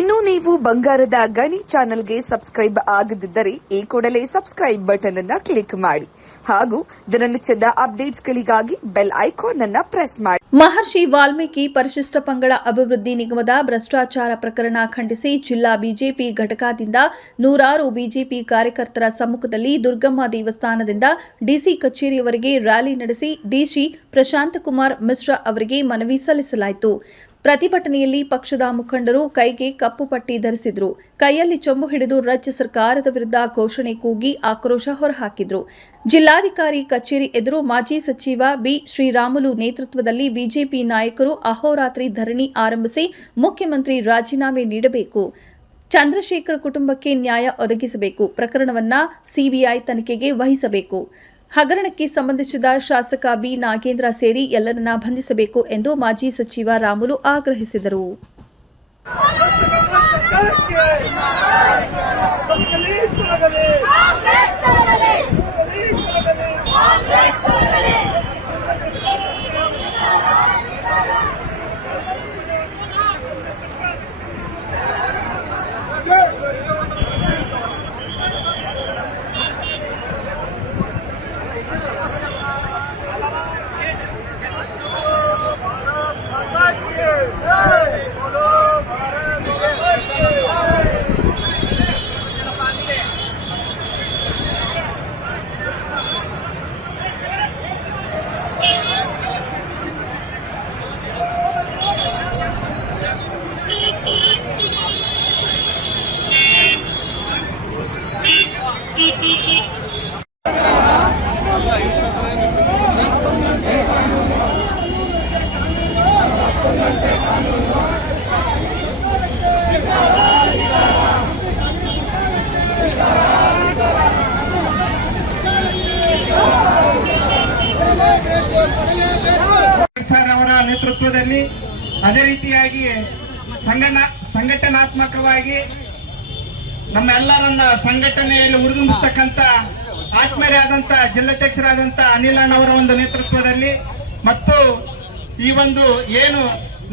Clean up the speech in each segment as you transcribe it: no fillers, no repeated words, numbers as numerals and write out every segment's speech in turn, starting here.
ಇನ್ನು ನೀವು ಬಂಗಾರದ ಗಣಿ ಚಾನೆಲ್ಗೆ ಸಬ್ಸ್ಕ್ರೈಬ್ ಆಗದಿದ್ದರೆ ಈ ಕೂಡಲೇ ಸಬ್ಸ್ಕ್ರೈಬ್ ಬಟನ್ ಅನ್ನು ಕ್ಲಿಕ್ ಮಾಡಿ ಹಾಗೂ ದಿನನಿತ್ಯದ ಅಪ್ಡೇಟ್ಸ್ಗಳಿಗಾಗಿ ಬೆಲ್ ಐಕಾನ್ ಅನ್ನು ಪ್ರೆಸ್ ಮಾಡಿ. ಮಹರ್ಷಿ ವಾಲ್ಮೀಕಿ ಪರಿಶಿಷ್ಟ ಪಂಗಡ ಅಭಿವೃದ್ಧಿ ನಿಗಮದ ಭ್ರಷ್ಟಾಚಾರ ಪ್ರಕರಣ ಖಂಡಿಸಿ ಜಿಲ್ಲಾ ಬಿಜೆಪಿ ಘಟಕದಿಂದ ನೂರಾರು ಬಿಜೆಪಿ ಕಾರ್ಯಕರ್ತರ ಸಮ್ಮುಖದಲ್ಲಿ ದುರ್ಗಮ್ಮ ದೇವಸ್ಥಾನದಿಂದ ಡಿಸಿ ಕಚೇರಿಯವರೆಗೆ ರ್ಯಾಲಿ ನಡೆಸಿ ಡಿಸಿ ಪ್ರಶಾಂತಕುಮಾರ್ ಮಿಶ್ರಾ ಅವರಿಗೆ ಮನವಿ ಸಲ್ಲಿಸಲಾಯಿತು. ಪ್ರತಿಭಟನೆಯಲ್ಲಿ ಪಕ್ಷದ ಮುಖಂಡರು ಕೈಗೆ ಕಪ್ಪು ಪಟ್ಟಿ ಧರಿಸಿದ್ರು, ಕೈಯಲ್ಲಿ ಚೊಂಬು ಹಿಡಿದು ರಾಜ್ಯ ಸರ್ಕಾರದ ವಿರುದ್ಧ ಘೋಷಣೆ ಕೂಗಿ ಆಕ್ರೋಶ ಹೊರಹಾಕಿದ್ರು. ಜಿಲ್ಲಾಧಿಕಾರಿ ಕಚೇರಿ ಎದುರು ಮಾಜಿ ಸಚಿವ ಬಿ ಶ್ರೀರಾಮುಲು ನೇತೃತ್ವದಲ್ಲಿ ಬಿಜೆಪಿ ನಾಯಕರು ಅಹೋರಾತ್ರಿ ಧರಣಿ ಆರಂಭಿಸಿ ಮುಖ್ಯಮಂತ್ರಿ ರಾಜೀನಾಮೆ ನೀಡಬೇಕು, ಚಂದ್ರಶೇಖರ್ ಕುಟುಂಬಕ್ಕೆ ನ್ಯಾಯ ಒದಗಿಸಬೇಕು, ಪ್ರಕರಣವನ್ನು ಸಿಬಿಐ ತನಿಖೆಗೆ ವಹಿಸಬೇಕು, ಹಗರಣಕ್ಕೆ ಸಂಬಂಧಿಸಿದ ಶಾಸಕ ಬಿ ನಾಗೇಂದ್ರ ಸೇರಿ ಎಲ್ಲರನ್ನ ಬಂಧಿಸಬೇಕು ಎಂದು ಮಾಜಿ ಸಚಿವ ರಾಮುಲು ಆಗ್ರಹಿಸಿದರು. ಅವರ ನೇತೃತ್ವದಲ್ಲಿ ಅದೇ ರೀತಿಯಾಗಿ ಸಂಘಟನಾತ್ಮಕವಾಗಿ ನಮ್ಮೆಲ್ಲರನ್ನ ಸಂಘಟನೆಯಲ್ಲಿ ಹುರಿದುಂಬಿಸ್ತಕ್ಕಂಥ ಆತ್ಮೀಯರಾದಂಥ ಜಿಲ್ಲಾಧ್ಯಕ್ಷರಾದಂಥ ಅನಿಲ್ ಅವರ ಒಂದು ನೇತೃತ್ವದಲ್ಲಿ ಮತ್ತು ಈ ಒಂದು ಏನು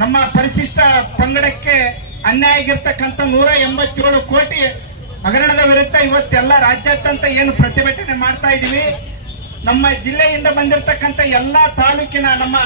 ನಮ್ಮ ಪರಿಶಿಷ್ಟ ಪಂಗಡಕ್ಕೆ ಅನ್ಯಾಯ ಆಗಿರ್ತಕ್ಕಂಥ 187 ಕೋಟಿ ಹಗರಣದ ವಿರುದ್ಧ ಇವತ್ತೆಲ್ಲ ರಾಜ್ಯಾದ್ಯಂತ ಏನು ಪ್ರತಿಭಟನೆ ಮಾಡ್ತಾ ಇದೀವಿ. ನಮ್ಮ ಜಿಲ್ಲೆಯಿಂದ ಬಂದಿರತಕ್ಕಂಥ ಎಲ್ಲಾ ತಾಲೂಕಿನ ನಮ್ಮ